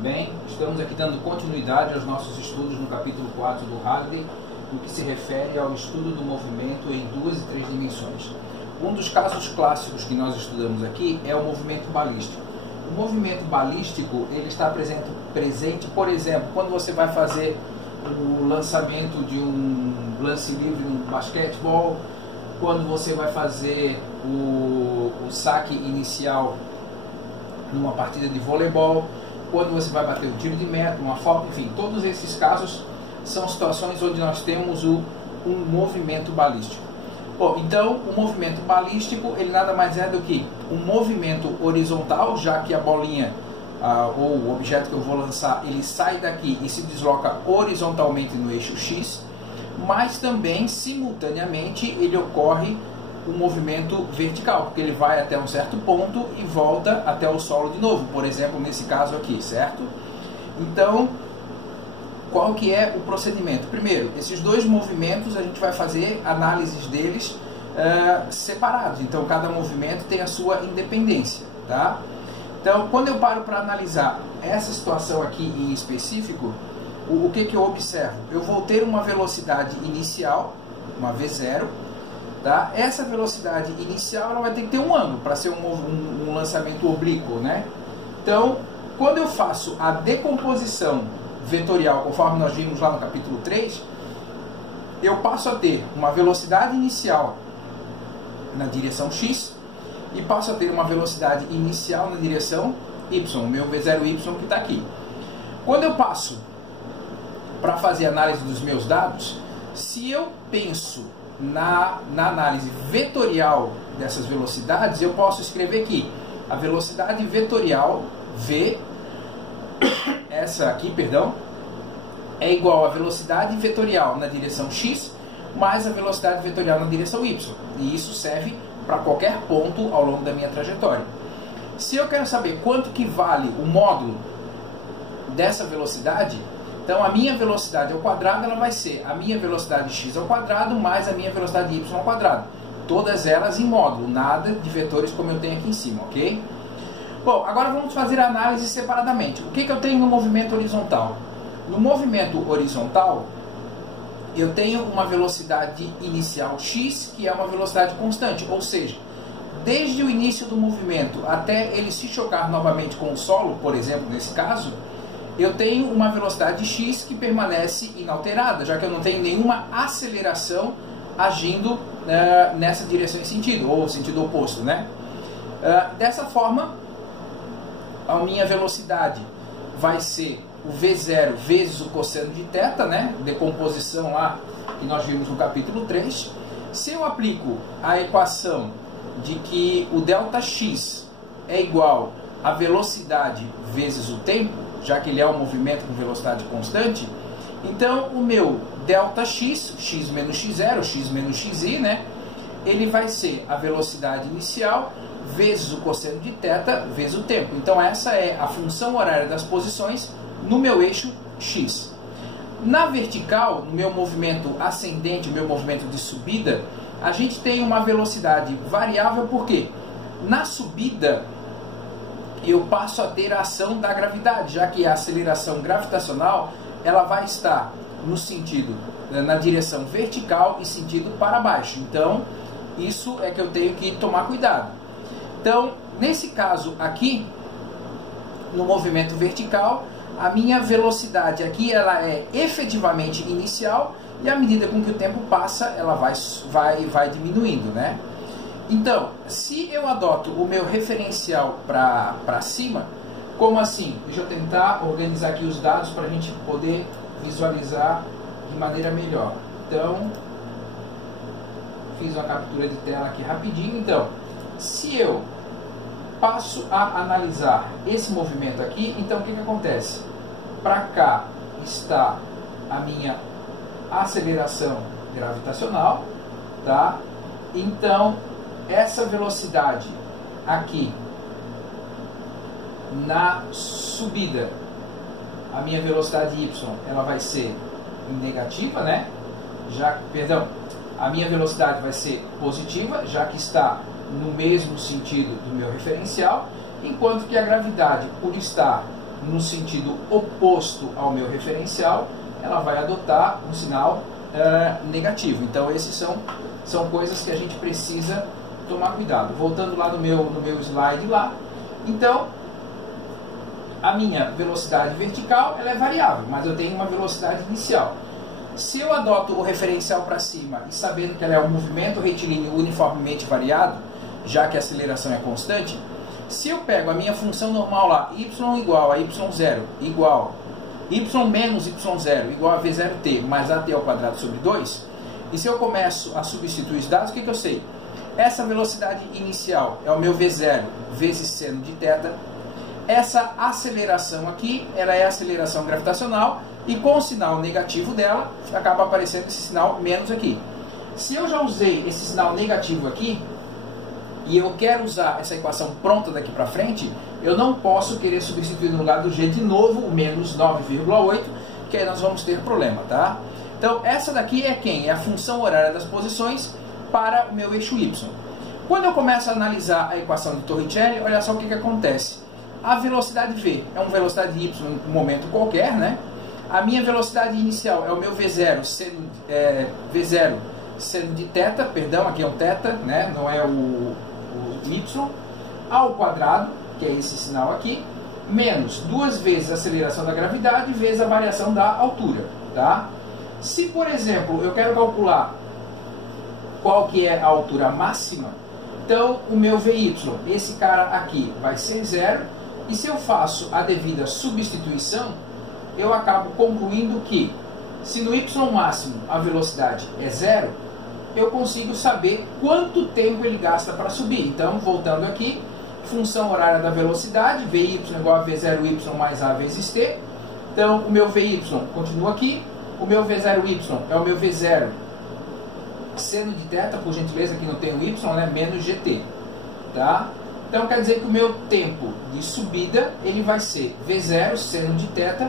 bem? Estamos aqui dando continuidade aos nossos estudos no capítulo 4 do Halliday, no que se refere ao estudo do movimento em 2 e 3 dimensões. Um dos casos clássicos que nós estudamos aqui é o movimento balístico. O movimento balístico ele está presente, por exemplo, quando você vai fazer o lançamento de um lance livre no basquetebol, quando você vai fazer o saque inicial numa partida de voleibol, quando você vai bater o tiro de meta, uma falta, enfim, todos esses casos são situações onde nós temos um movimento balístico. Bom, então o movimento balístico ele nada mais é do que um movimento horizontal, já que a bolinha ou o objeto que eu vou lançar ele sai daqui e se desloca horizontalmente no eixo X, mas também simultaneamente ele ocorre um movimento vertical, porque ele vai até um certo ponto e volta até o solo de novo, por exemplo, nesse caso aqui, certo? Então, qual que é o procedimento? Primeiro, esses dois movimentos a gente vai fazer análises deles separados, então cada movimento tem a sua independência, tá? Então, quando eu paro para analisar essa situação aqui em específico, o que eu observo? Eu vou ter uma velocidade inicial, uma V0, tá? Essa velocidade inicial ela vai ter que ter um ângulo para ser um lançamento oblíquo, né? Então, quando eu faço a decomposição vetorial, conforme nós vimos lá no capítulo 3, eu passo a ter uma velocidade inicial na direção X e passo a ter uma velocidade inicial na direção Y, o meu V0Y que está aqui. Quando eu passo para fazer a análise dos meus dados, se eu penso na análise vetorial dessas velocidades, eu posso escrever aqui a velocidade vetorial V, essa aqui, perdão, é igual à velocidade vetorial na direção X mais a velocidade vetorial na direção Y. E isso serve para qualquer ponto ao longo da minha trajetória. Se eu quero saber quanto que vale o módulo dessa velocidade, então a minha velocidade ao quadrado ela vai ser a minha velocidade x ao quadrado mais a minha velocidade y ao quadrado. Todas elas em módulo, nada de vetores como eu tenho aqui em cima, ok? Bom, agora vamos fazer a análise separadamente. O que eu tenho no movimento horizontal? No movimento horizontal, eu tenho uma velocidade inicial x, que é uma velocidade constante, ou seja, desde o início do movimento até ele se chocar novamente com o solo, por exemplo, nesse caso, eu tenho uma velocidade x que permanece inalterada, já que eu não tenho nenhuma aceleração agindo nessa direção e sentido, ou sentido oposto, né? Dessa forma, a minha velocidade vai ser o V0 vezes o cosseno de θ, né? Decomposição lá que nós vimos no capítulo 3. Se eu aplico a equação de que o ΔX é igual a velocidade vezes o tempo, já que ele é um movimento com velocidade constante, então o meu ΔX, x menos x0, x menos xi, né? Ele vai ser a velocidade inicial vezes o cosseno de θ vezes o tempo. Então essa é a função horária das posições no meu eixo X. Na vertical, no meu movimento ascendente, o meu movimento de subida, a gente tem uma velocidade variável, porque na subida eu passo a ter a ação da gravidade, já que a aceleração gravitacional ela vai estar no sentido, na direção vertical e sentido para baixo. Então, isso é que eu tenho que tomar cuidado. Então, nesse caso aqui, no movimento vertical, a minha velocidade aqui ela é efetivamente inicial e à medida com que o tempo passa, ela vai diminuindo, né? Então, se eu adoto o meu referencial para cima, como assim? Deixa eu tentar organizar aqui os dados para a gente poder visualizar de maneira melhor. Então, fiz uma captura de tela aqui rapidinho. Então, se eu passo a analisar esse movimento aqui, então o que acontece? Para cá está a minha aceleração gravitacional, tá? Então, essa velocidade aqui na subida, a minha velocidade y, ela vai ser negativa, né? A minha velocidade vai ser positiva, já que está no mesmo sentido do meu referencial, enquanto que a gravidade, por estar no sentido oposto ao meu referencial, ela vai adotar um sinal negativo. Então, esses são coisas que a gente precisa tomar cuidado. Voltando lá no meu slide lá, então, a minha velocidade vertical ela é variável, mas eu tenho uma velocidade inicial. Se eu adoto o referencial para cima e sabendo que ela é um movimento retilíneo uniformemente variado, já que a aceleração é constante, se eu pego a minha função normal lá, y igual a y0 igual y menos y0 igual a v0t mais at ao quadrado sobre 2, e se eu começo a substituir os dados, o que eu sei? Essa velocidade inicial é o meu v0 vezes seno de θ. Essa aceleração aqui, ela é a aceleração gravitacional, e com o sinal negativo dela, acaba aparecendo esse sinal menos aqui. Se eu já usei esse sinal negativo aqui, e eu quero usar essa equação pronta daqui para frente, eu não posso querer substituir no lugar do g de novo o menos 9,8, que aí nós vamos ter problema, tá? Então, essa daqui é quem? É a função horária das posições para o meu eixo y. Quando eu começo a analisar a equação de Torricelli, olha só o que acontece. A velocidade v é uma velocidade y em um momento qualquer, né? A minha velocidade inicial é o meu v0 seno de θ, perdão, aqui é um θ, né? Não é o y, ao quadrado, que é esse sinal aqui, menos 2 vezes a aceleração da gravidade vezes a variação da altura, tá? Se, por exemplo, eu quero calcular qual que é a altura máxima, então o meu VY, esse cara aqui, vai ser 0, e se eu faço a devida substituição, eu acabo concluindo que, se no y máximo a velocidade é 0, eu consigo saber quanto tempo ele gasta para subir. Então, voltando aqui, função horária da velocidade, VY igual a V0Y mais A vezes T. Então, o meu VY continua aqui, o meu V0Y é o meu V0 seno de θ, por gentileza, aqui não tem o Y, né? Menos GT. Tá? Então, quer dizer que o meu tempo de subida ele vai ser V0 seno de θ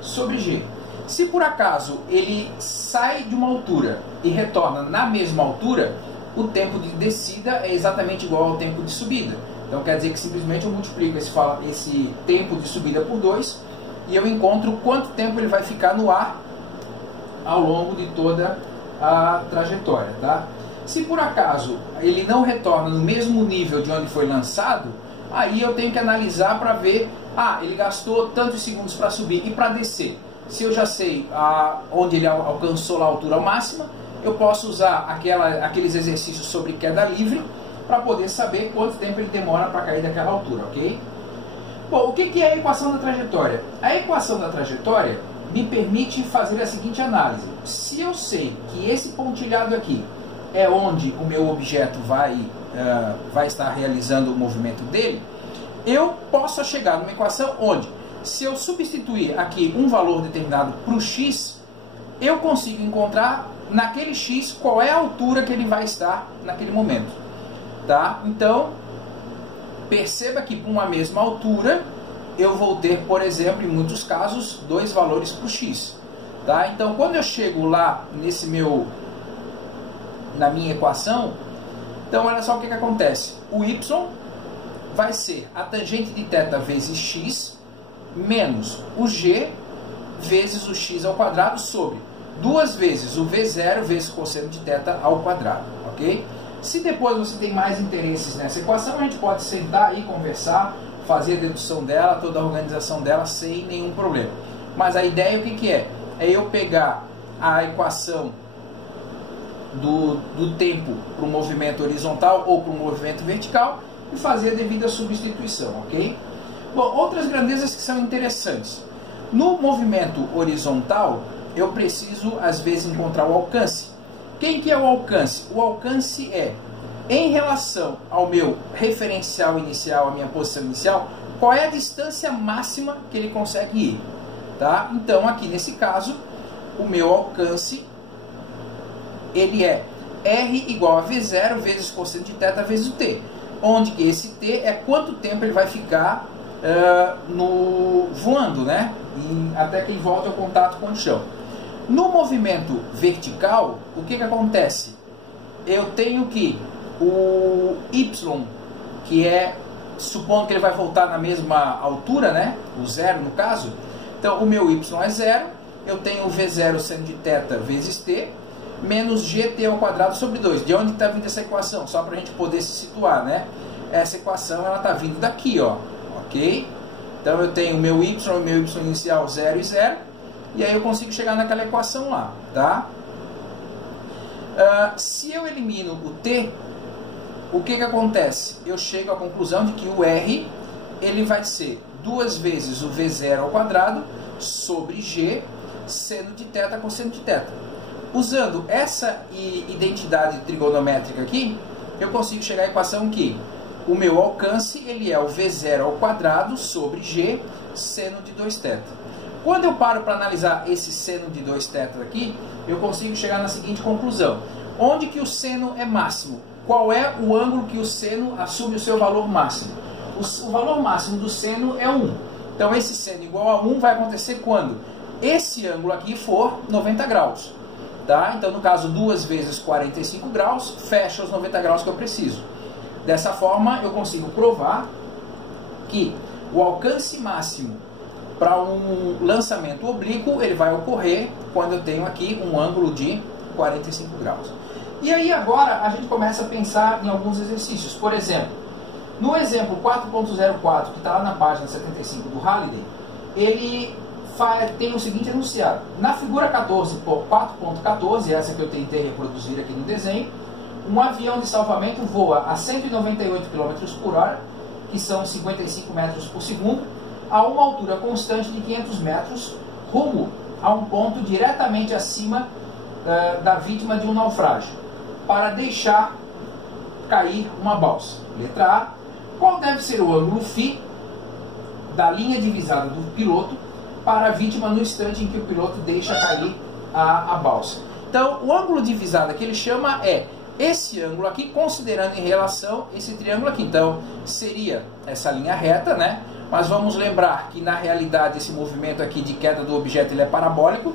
sobre G. Se por acaso ele sai de uma altura e retorna na mesma altura, o tempo de descida é exatamente igual ao tempo de subida. Então quer dizer que simplesmente eu multiplico esse tempo de subida por 2 e eu encontro quanto tempo ele vai ficar no ar ao longo de toda a trajetória. Tá? Se por acaso ele não retorna no mesmo nível de onde foi lançado, aí eu tenho que analisar para ver, ele gastou tantos segundos para subir e para descer. Se eu já sei onde ele alcançou lá a altura máxima, eu posso usar aqueles exercícios sobre queda livre para poder saber quanto tempo ele demora para cair daquela altura, ok? Bom, o que é a equação da trajetória? A equação da trajetória me permite fazer a seguinte análise. Se eu sei que esse pontilhado aqui é onde o meu objeto vai estar realizando o movimento dele, eu posso chegar numa equação onde, se eu substituir aqui um valor determinado para o x, eu consigo encontrar naquele x qual é a altura que ele vai estar naquele momento. Tá? Então, perceba que para uma mesma altura, eu vou ter, por exemplo, em muitos casos, 2 valores para o x. Tá? Então, quando eu chego lá na minha equação, então olha só o que acontece. O y vai ser a tangente de θ vezes x, menos o g vezes o x ao quadrado sobre 2 vezes o v0 vezes o cosseno de θ ao quadrado, ok? Se depois você tem mais interesses nessa equação, a gente pode sentar e conversar, fazer a dedução dela, toda a organização dela sem nenhum problema. Mas a ideia o que é? É eu pegar a equação do tempo para o movimento horizontal ou para o movimento vertical e fazer a devida substituição, ok? Bom, outras grandezas que são interessantes. No movimento horizontal, eu preciso, às vezes, encontrar o alcance. Quem que é o alcance? O alcance é, em relação ao meu referencial inicial, a minha posição inicial, qual é a distância máxima que ele consegue ir. Tá? Então, aqui nesse caso, o meu alcance, ele é R igual a V0 vezes cosseno de θ vezes o T. Onde que esse T é quanto tempo ele vai ficar voando, né? Até que ele volte ao contato com o chão. No movimento vertical, o que acontece? Eu tenho que o Y, que é supondo que ele vai voltar na mesma altura, né? O zero no caso. Então o meu y é zero, eu tenho o v0 seno de θ vezes t, menos gt ao quadrado sobre 2. De onde está vindo essa equação? Só para a gente poder se situar, né? Essa equação ela está vindo daqui, ó, ok? Então eu tenho o meu y inicial 0 e 0, e aí eu consigo chegar naquela equação lá, tá? Se eu elimino o t, o que acontece? Eu chego à conclusão de que o r ele vai ser 2 vezes o v0 ao quadrado sobre g seno de θ cosseno de θ. Usando essa identidade trigonométrica aqui, eu consigo chegar à equação que o meu alcance ele é o v0 ao quadrado sobre g seno de 2θ. Quando eu paro para analisar esse seno de 2θ aqui, eu consigo chegar na seguinte conclusão. Onde que o seno é máximo? Qual é o ângulo que o seno assume o seu valor máximo? O valor máximo do seno é 1. Então esse seno igual a 1 vai acontecer quando esse ângulo aqui for 90 graus. Tá? Então no caso 2 vezes 45 graus fecha os 90 graus que eu preciso. Dessa forma eu consigo provar que o alcance máximo para um lançamento oblíquo ele vai ocorrer quando eu tenho aqui um ângulo de 45 graus. E aí agora a gente começa a pensar em alguns exercícios. Por exemplo, no exemplo 4.04, que está lá na página 75 do Halliday, ele tem o seguinte enunciado. Na figura 4.14, essa que eu tentei reproduzir aqui no desenho, um avião de salvamento voa a 198 km por hora, que são 55 metros por segundo, a uma altura constante de 500 metros, rumo a um ponto diretamente acima da vítima de um naufrágio, para deixar cair uma balsa. Letra A. Qual deve ser o ângulo φ da linha divisada do piloto para a vítima no instante em que o piloto deixa cair a balsa? Então, o ângulo divisado que ele chama é esse ângulo aqui, considerando em relação esse triângulo aqui. Então, seria essa linha reta, né? Mas vamos lembrar que, na realidade, esse movimento aqui de queda do objeto ele é parabólico,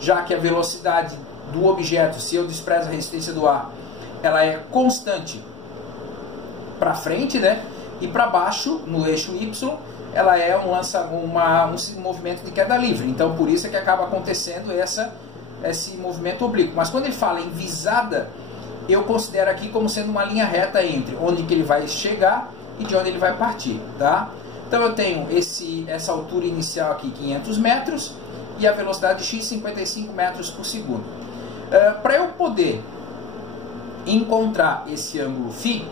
já que a velocidade do objeto, se eu desprezo a resistência do ar, ela é constante para frente, né? E para baixo, no eixo Y, ela é um movimento de queda livre. Então, por isso é que acaba acontecendo esse movimento oblíquo. Mas quando ele fala em visada, eu considero aqui como sendo uma linha reta entre onde que ele vai chegar e de onde ele vai partir, tá? Então eu tenho essa altura inicial aqui, 500 metros, e a velocidade x, 55 metros por segundo. Para eu poder encontrar esse ângulo φ,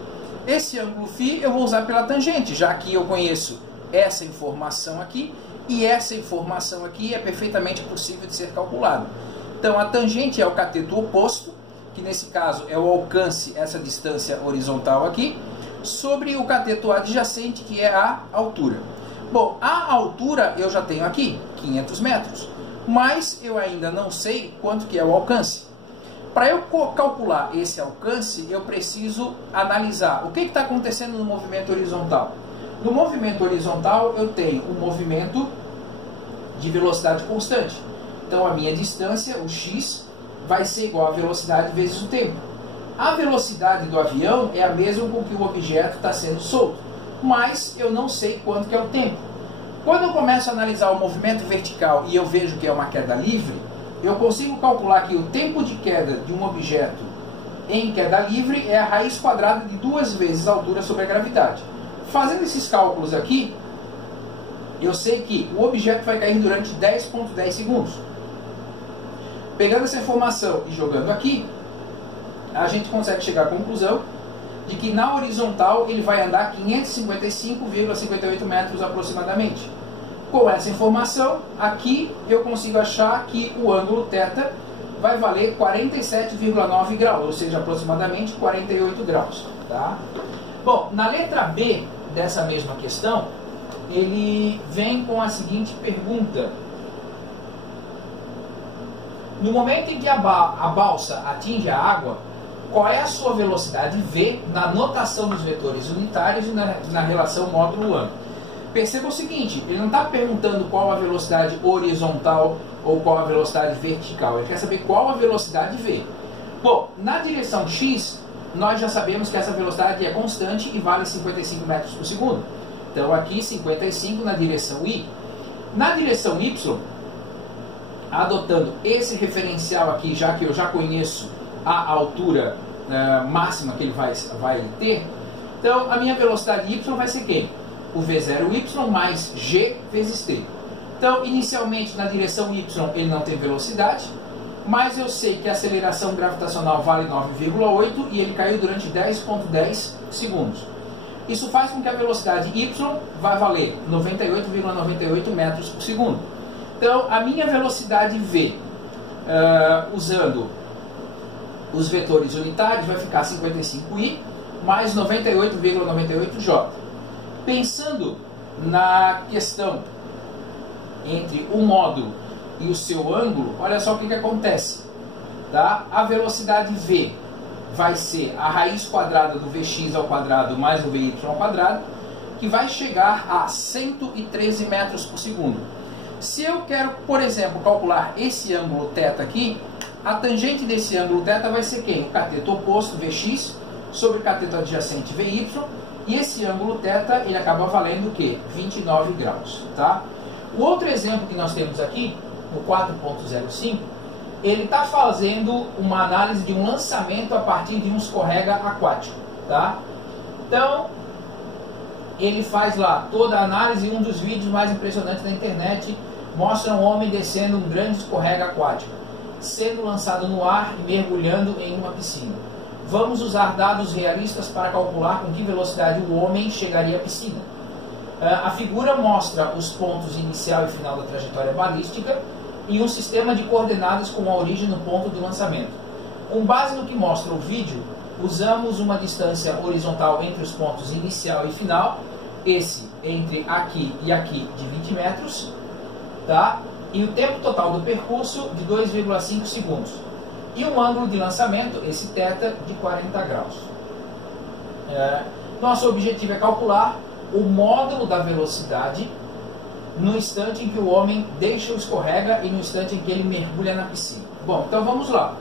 eu vou usar pela tangente, já que eu conheço essa informação aqui, e essa informação aqui é perfeitamente possível de ser calculada. Então a tangente é o cateto oposto, que nesse caso é o alcance, essa distância horizontal aqui, sobre o cateto adjacente, que é a altura. Bom, a altura eu já tenho aqui, 500 metros, mas eu ainda não sei quanto que é o alcance. Para eu calcular esse alcance, eu preciso analisar o que está acontecendo no movimento horizontal. No movimento horizontal, eu tenho um movimento de velocidade constante. Então, a minha distância, o x, vai ser igual a velocidade vezes o tempo. A velocidade do avião é a mesma com que o objeto está sendo solto, mas eu não sei quanto que é o tempo. Quando eu começo a analisar o movimento vertical e eu vejo que é uma queda livre, eu consigo calcular que o tempo de queda de um objeto em queda livre é a raiz quadrada de 2 vezes a altura sobre a gravidade. Fazendo esses cálculos aqui, eu sei que o objeto vai cair durante 10,10 segundos. Pegando essa informação e jogando aqui, a gente consegue chegar à conclusão de que na horizontal ele vai andar 555,58 metros aproximadamente. Com essa informação, aqui eu consigo achar que o ângulo θ vai valer 47,9 graus, ou seja, aproximadamente 48 graus. Tá? Bom, na letra B dessa mesma questão, ele vem com a seguinte pergunta. No momento em que a balsa atinge a água, qual é a sua velocidade v na notação dos vetores unitários e na relação módulo-ângulo? Perceba o seguinte, ele não está perguntando qual a velocidade horizontal ou qual a velocidade vertical, ele quer saber qual a velocidade v. Bom, na direção x, nós já sabemos que essa velocidade é constante e vale 55 metros por segundo. Então aqui 55 na direção I. Na direção Y, adotando esse referencial aqui, já que eu já conheço a altura máxima que ele vai ter, então a minha velocidade Y vai ser quem? O V0Y mais G vezes T. Então, inicialmente na direção Y ele não tem velocidade, mas eu sei que a aceleração gravitacional vale 9,8 e ele caiu durante 10,10 segundos. Isso faz com que a velocidade Y vá valer 98,98 metros por segundo. Então, a minha velocidade V, usando os vetores unitários, vai ficar 55i mais 98,98j. Pensando na questão entre o módulo e o seu ângulo, olha só o que acontece. Tá? A velocidade V vai ser a raiz quadrada do Vx ao quadrado mais o Vy ao quadrado, que vai chegar a 113 metros por segundo. Se eu quero, por exemplo, calcular esse ângulo θ aqui, a tangente desse ângulo θ vai ser quem? O cateto oposto, Vx, sobre o cateto adjacente, Vy, e esse ângulo θ, ele acaba valendo o quê? 29 graus. Tá? O outro exemplo que nós temos aqui, no 4.05, ele está fazendo uma análise de um lançamento a partir de um escorrega aquático. Tá? Então, ele faz lá toda a análise, e um dos vídeos mais impressionantes da internet mostra um homem descendo um grande escorrega aquático, sendo lançado no ar e mergulhando em uma piscina. Vamos usar dados realistas para calcular com que velocidade o homem chegaria à piscina. A figura mostra os pontos inicial e final da trajetória balística e um sistema de coordenadas com a origem no ponto do lançamento. Com base no que mostra o vídeo, usamos uma distância horizontal entre os pontos inicial e final, esse entre aqui e aqui de 20 metros, tá? E o tempo total do percurso de 2,5 segundos. E um ângulo de lançamento, esse θ, de 40 graus. Nosso objetivo é calcular o módulo da velocidade no instante em que o homem deixa o escorrega e no instante em que ele mergulha na piscina. Bom, então vamos lá.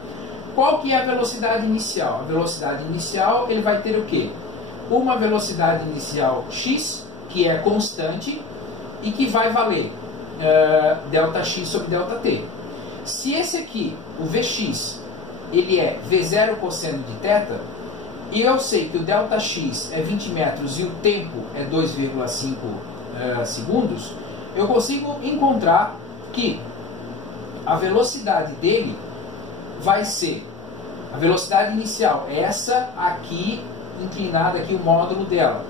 Qual que é a velocidade inicial? A velocidade inicial, ele vai ter o quê? Uma velocidade inicial x, que é constante, e que vai valer ΔX sobre ΔT. Se esse aqui, o Vx, ele é V0 cosseno de θ, e eu sei que o ΔX é 20 metros e o tempo é 2,5 segundos, eu consigo encontrar que a velocidade dele vai ser, a velocidade inicial, essa aqui, inclinada aqui, o módulo dela.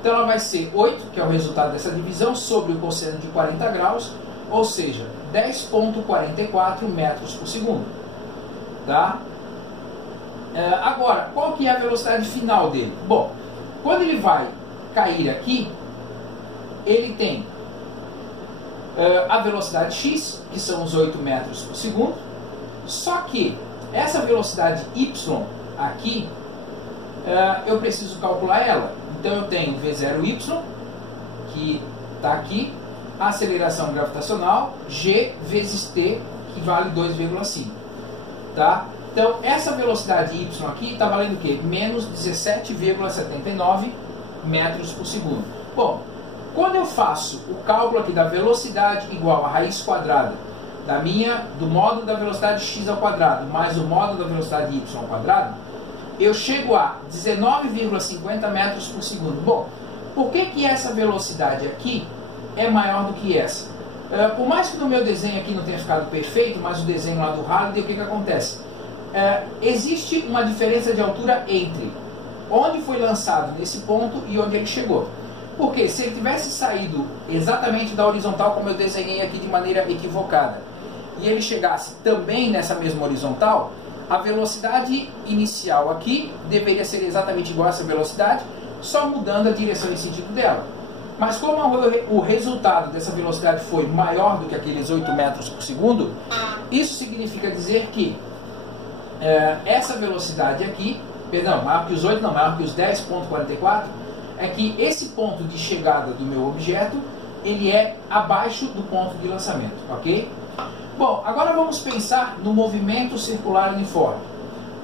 Então ela vai ser 8, que é o resultado dessa divisão, sobre o cosseno de 40 graus, ou seja, 10,44 metros por segundo. Tá? Agora, qual que é a velocidade final dele? Bom, quando ele vai cair aqui, ele tem a velocidade x, que são os 8 metros por segundo, só que essa velocidade y aqui, eu preciso calcular ela. Então eu tenho V0y, que está aqui, a aceleração gravitacional, g vezes t, que vale 2,5. Tá? Então essa velocidade y aqui está valendo o quê? Menos 17,79 metros por segundo. Bom, quando eu faço o cálculo aqui da velocidade igual a raiz quadrada do módulo da velocidade x ao quadrado mais o módulo da velocidade y ao quadrado, eu chego a 19,50 metros por segundo. Bom, por que essa velocidade aqui é maior do que essa? Por mais que no meu desenho aqui não tenha ficado perfeito, mas o desenho lá do Halliday, o que acontece? Existe uma diferença de altura entre onde foi lançado nesse ponto e onde ele chegou. Porque se ele tivesse saído exatamente da horizontal, como eu desenhei aqui de maneira equivocada, e ele chegasse também nessa mesma horizontal, a velocidade inicial aqui deveria ser exatamente igual a essa velocidade, só mudando a direção e sentido dela. Mas como o resultado dessa velocidade foi maior do que aqueles 8 metros por segundo, isso significa dizer que essa velocidade aqui, perdão, maior que os 8, não, maior que os 10,44, é que esse ponto de chegada do meu objeto, ele é abaixo do ponto de lançamento, ok? Bom, agora vamos pensar no movimento circular uniforme.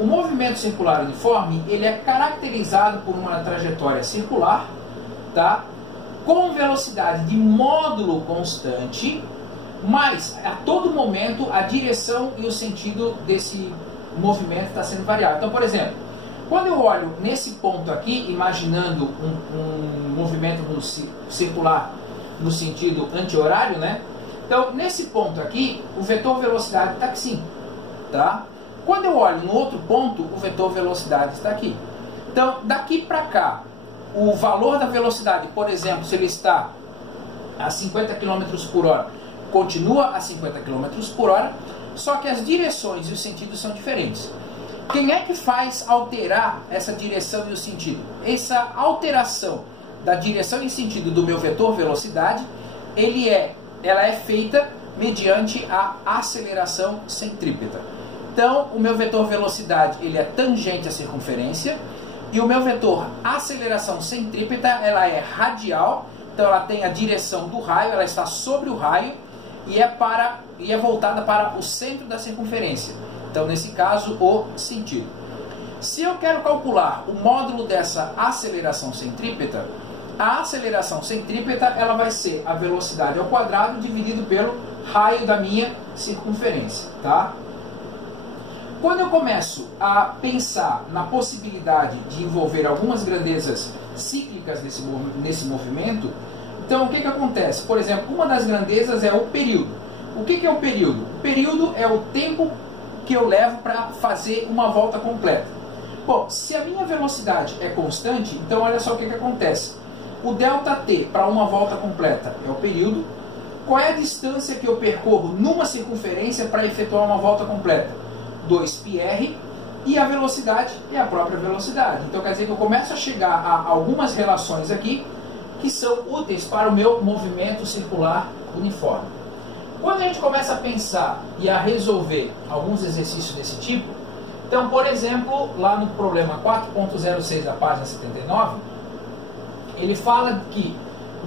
o movimento circular uniforme ele é caracterizado por uma trajetória circular, tá? Com velocidade de módulo constante, mas a todo momento a direção e o sentido desse movimento está sendo variável. Então, por exemplo, quando eu olho nesse ponto aqui, imaginando um movimento circular no sentido anti-horário, né? Então, nesse ponto aqui, o vetor velocidade está assim, tá? Quando eu olho no outro ponto, o vetor velocidade está aqui. Então, daqui para cá, o valor da velocidade, por exemplo, se ele está a 50 km por hora, continua a 50 km por hora, só que as direções e os sentidos são diferentes. Quem é que faz alterar essa direção e o sentido? Essa alteração da direção e sentido do meu vetor velocidade, ela é feita mediante a aceleração centrípeta. Então, o meu vetor velocidade ele é tangente à circunferência e o meu vetor aceleração centrípeta ela é radial. Então, ela tem a direção do raio, ela está sobre o raio e é voltada para o centro da circunferência. Então, nesse caso, o sentido. Se eu quero calcular o módulo dessa aceleração centrípeta, a aceleração centrípeta ela vai ser a velocidade ao quadrado dividido pelo raio da minha circunferência, tá? Quando eu começo a pensar na possibilidade de envolver algumas grandezas cíclicas nesse movimento, então o que acontece? Por exemplo, uma das grandezas é o período. O que é o período? O período é o tempo que eu levo para fazer uma volta completa. Bom, se a minha velocidade é constante, então olha só o que acontece. O ΔT para uma volta completa é o período. Qual é a distância que eu percorro numa circunferência para efetuar uma volta completa? 2πr. E a velocidade é a própria velocidade. Então quer dizer que eu começo a chegar a algumas relações aqui que são úteis para o meu movimento circular uniforme. Quando a gente começa a pensar e a resolver alguns exercícios desse tipo, então, por exemplo, lá no problema 4.06 da página 79, ele fala que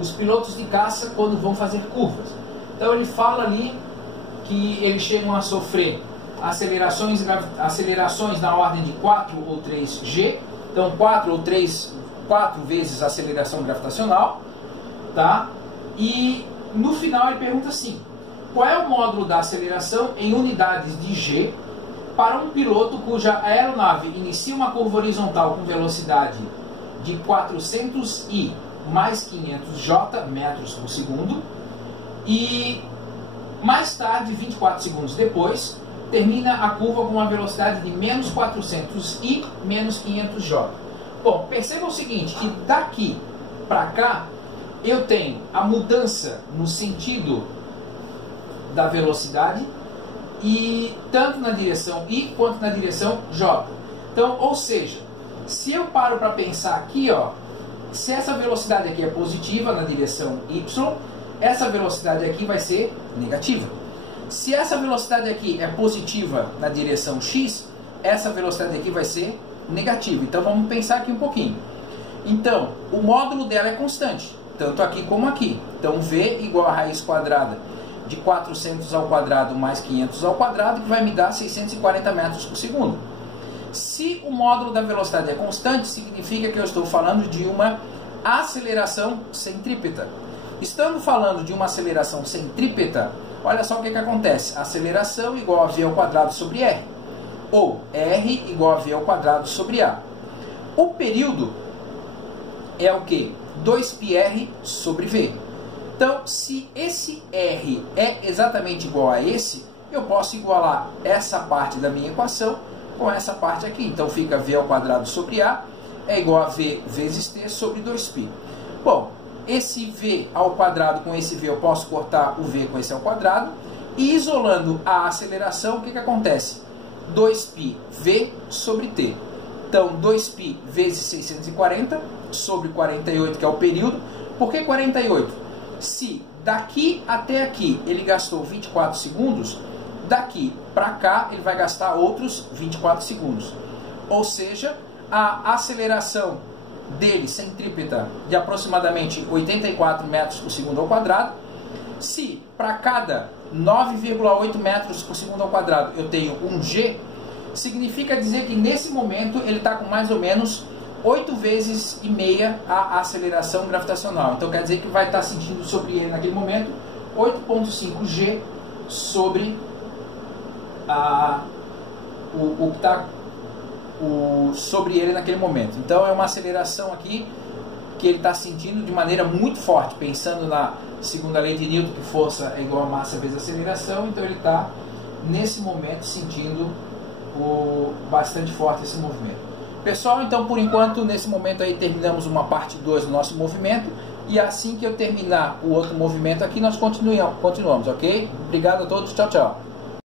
os pilotos de caça, quando vão fazer curvas, então ele fala ali que eles chegam a sofrer acelerações na ordem de 4 ou 3g, então 4 vezes a aceleração gravitacional, tá? E no final ele pergunta assim: qual é o módulo da aceleração em unidades de g para um piloto cuja aeronave inicia uma curva horizontal com velocidade de 400i mais 500j metros por segundo e mais tarde, 24 segundos depois, termina a curva com uma velocidade de menos 400i menos 500j. Bom, perceba o seguinte, que daqui para cá eu tenho a mudança no sentido da velocidade e tanto na direção I quanto na direção J. Então, ou seja, se eu paro para pensar aqui, ó, se essa velocidade aqui é positiva na direção Y, essa velocidade aqui vai ser negativa. Se essa velocidade aqui é positiva na direção X, essa velocidade aqui vai ser negativa. Então vamos pensar aqui um pouquinho. Então, o módulo dela é constante, tanto aqui como aqui. Então V igual a raiz quadrada de 400 ao quadrado mais 500 ao quadrado, que vai me dar 640 metros por segundo. Se o módulo da velocidade é constante, significa que eu estou falando de uma aceleração centrípeta. Estando falando de uma aceleração centrípeta, olha só o que acontece. Aceleração igual a v ao quadrado sobre r. Ou r igual a v ao quadrado sobre a. O período é o que? 2πr sobre v. Então, se esse r é exatamente igual a esse, eu posso igualar essa parte da minha equação com essa parte aqui. Então, fica v ao quadrado sobre a é igual a v vezes t sobre 2π. Bom, esse v ao quadrado com esse v eu posso cortar o v com esse ao quadrado. E isolando a aceleração, o que acontece? 2π v sobre t. Então, 2π vezes 640 sobre 48, que é o período. Por que 48? Se daqui até aqui ele gastou 24 segundos, daqui para cá ele vai gastar outros 24 segundos. Ou seja, a aceleração dele centrípeta de aproximadamente 84 metros por segundo ao quadrado. Se para cada 9,8 metros por segundo ao quadrado eu tenho um g, significa dizer que nesse momento ele está com mais ou menos 8 vezes e meia a aceleração gravitacional. Então quer dizer que vai estar sentindo sobre ele naquele momento 8,5 G sobre o que está sobre ele naquele momento. Então é uma aceleração aqui que ele está sentindo de maneira muito forte, pensando na segunda lei de Newton, que força é igual a massa vezes aceleração. Então ele está nesse momento sentindo bastante forte esse movimento. Pessoal, então por enquanto nesse momento aí terminamos uma parte 2 do nosso movimento, e assim que eu terminar o outro movimento aqui nós continuamos, ok? Obrigado a todos, tchau, tchau.